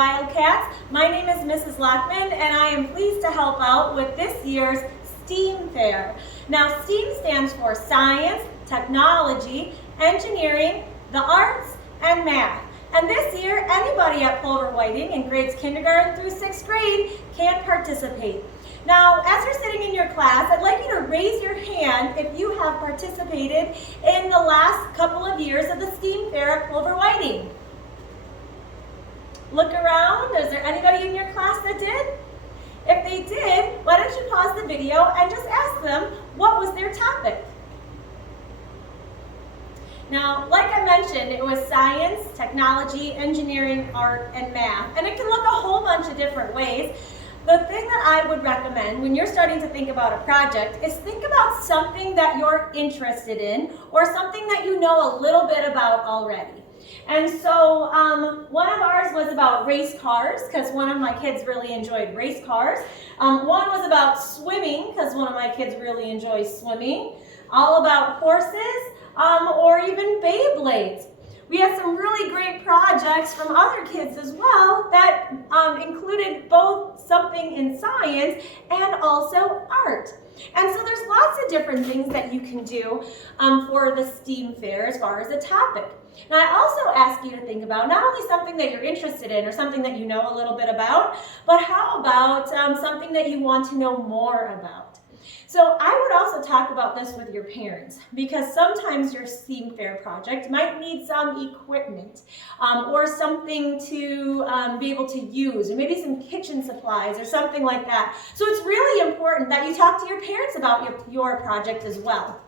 Wildcats. My name is Mrs. Lockman, and I am pleased to help out with this year's STEAM Fair. Now, STEAM stands for Science, Technology, Engineering, the Arts, and Math. And this year, anybody at Pulver Whiting in grades kindergarten through 6th grade can participate. Now, as you're sitting in your class, I'd like you to raise your hand if you have participated in the last couple of years of the STEAM Fair at Pulver Whiting. Look around. Is there anybody in your class that did? If they did, why don't you pause the video and just ask them what was their topic? Now, like I mentioned, it was science, technology, engineering, art, and math. And it can look a whole bunch of different ways. The thing that I would recommend when you're starting to think about a project is think about something that you're interested in or something that you know a little bit about already. And so one of ours was about race cars because one of my kids really enjoyed race cars. One was about swimming because one of my kids really enjoys swimming. All about horses or even Beyblades. We had some really great projects from other kids as well that included both something in science and also art. And so there's lots of different things that you can do for the STEAM Fair as far as a topic. Now, I also ask you to think about not only something that you're interested in or something that you know a little bit about, but how about something that you want to know more about? So I would also talk about this with your parents because sometimes your STEAM Fair project might need some equipment or something to be able to use, or maybe some kitchen supplies or something like that. So it's really important that you talk to your parents about your project as well.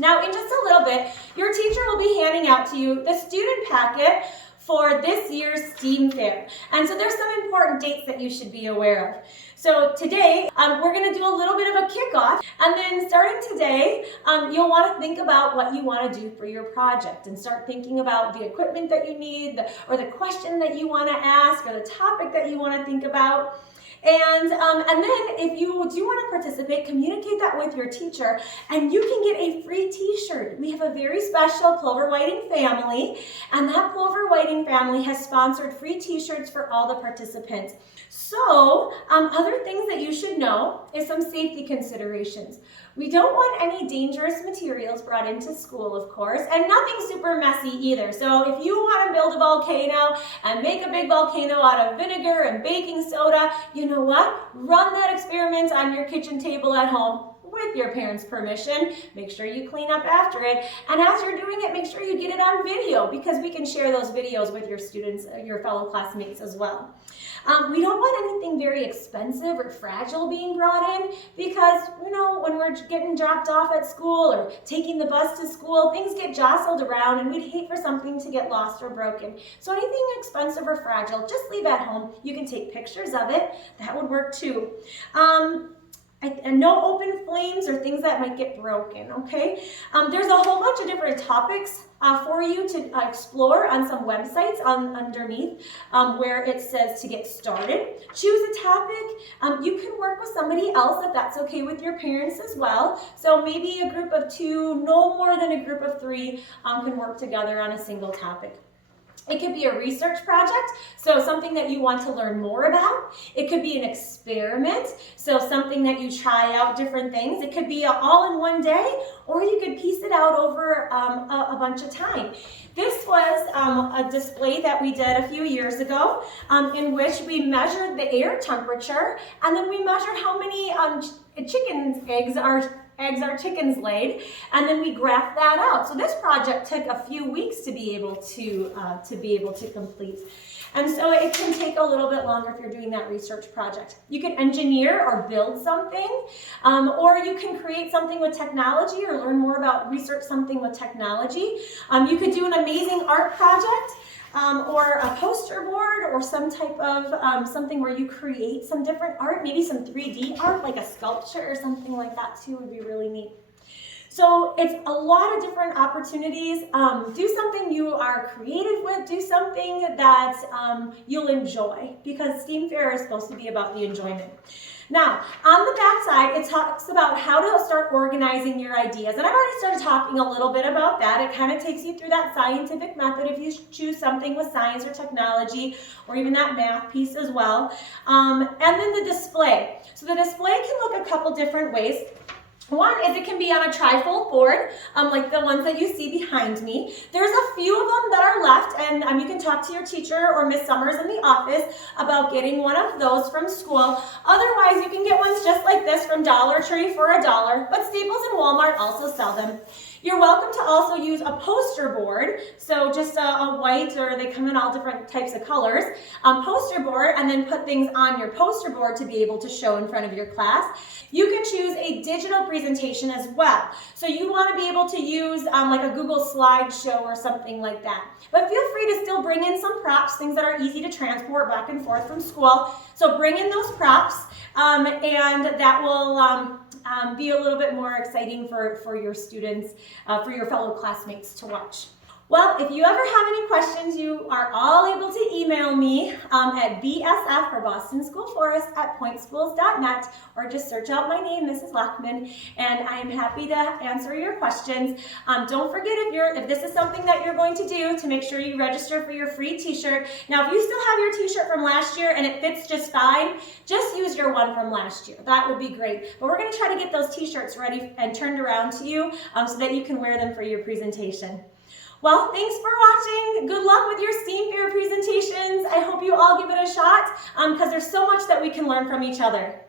Now, in just a little bit, your teacher will be handing out to you the student packet for this year's STEAM Fair. And so there's some important dates that you should be aware of. So today, we're going to do a little bit of a kickoff, and then starting today, you'll want to think about what you want to do for your project and start thinking about the equipment that you need, or the question that you want to ask, or the topic that you want to think about. And then if you do want to participate, communicate that with your teacher, and you can get a free t-shirt. We have a very special Pulver Whiting family, and that Pulver Whiting family has sponsored free t-shirts for all the participants. So, other things that you should know is some safety considerations. We don't want any dangerous materials brought into school, of course, and nothing super messy either. So if you want to build a volcano and make a big volcano out of vinegar and baking soda, you know what? Run that experiment on your kitchen table at home with your parents' permission. Make sure you clean up after it. And as you're doing it, make sure you get it on video because we can share those videos with your students, your fellow classmates as well. We don't want anything very expensive or fragile being brought in because, you know, when we're getting dropped off at school or taking the bus to school, things get jostled around and we'd hate for something to get lost or broken. So anything expensive or fragile, just leave at home. You can take pictures of it. That would work too. And no open flames or things that might get broken, okay? There's a whole bunch of different topics for you to explore on some websites underneath where it says to get started. Choose a topic. You can work with somebody else if that's okay with your parents as well. So maybe a group of 2, no more than a group of 3 can work together on a single topic. It could be a research project, so something that you want to learn more about. It could be an experiment, so something that you try out different things. It could be all in one day, or you could piece it out over a bunch of time. This was a display that we did a few years ago in which we measured the air temperature, and then we measured how many chicken eggs our chickens laid, and then we graphed that out. So this project took a few weeks to be able to complete. And so it can take a little bit longer if you're doing that research project. You can engineer or build something, or you can create something with technology or learn more about research something with technology. You could do an amazing art project. Or a poster board or some type of something where you create some different art, maybe some 3D art like a sculpture or something like that too would be really neat. So it's a lot of different opportunities. Do something you are creative with, do something that you'll enjoy because STEAM Fair is supposed to be about the enjoyment. Now, on the back side, it talks about how to start organizing your ideas. And I've already started talking a little bit about that. It kind of takes you through that scientific method if you choose something with science or technology, or even that math piece as well. And then the display. So the display can look a couple different ways. One is it can be on a trifold board, like the ones that you see behind me. There's a few of them that are left, and you can talk to your teacher or Miss Summers in the office about getting one of those from school. Otherwise, you can get ones just like this from Dollar Tree for $1, but Staples and Walmart also sell them. You're welcome to also use a poster board, so just a white, or they come in all different types of colors, poster board, and then put things on your poster board to be able to show in front of your class. You can choose a digital presentation as well. So you want to be able to use like a Google slideshow or something like that. But feel free to still bring in some props, things that are easy to transport back and forth from school. So bring in those props, and that will be a little bit more exciting for your students, for your fellow classmates to watch. Well, if you ever have any questions, you are all able to email me at BSF for Boston School Forest at pointschools.net, or just search out my name, Mrs. Lockman, and I am happy to answer your questions. Don't forget, if this is something that you're going to do, to make sure you register for your free t-shirt. Now, if you still have your t-shirt from last year and it fits just fine, just use your one from last year. That would be great. But we're going to try to get those t-shirts ready and turned around to you so that you can wear them for your presentation. Well, thanks for watching. Good luck with your STEAM Fair presentations. I hope you all give it a shot because there's so much that we can learn from each other.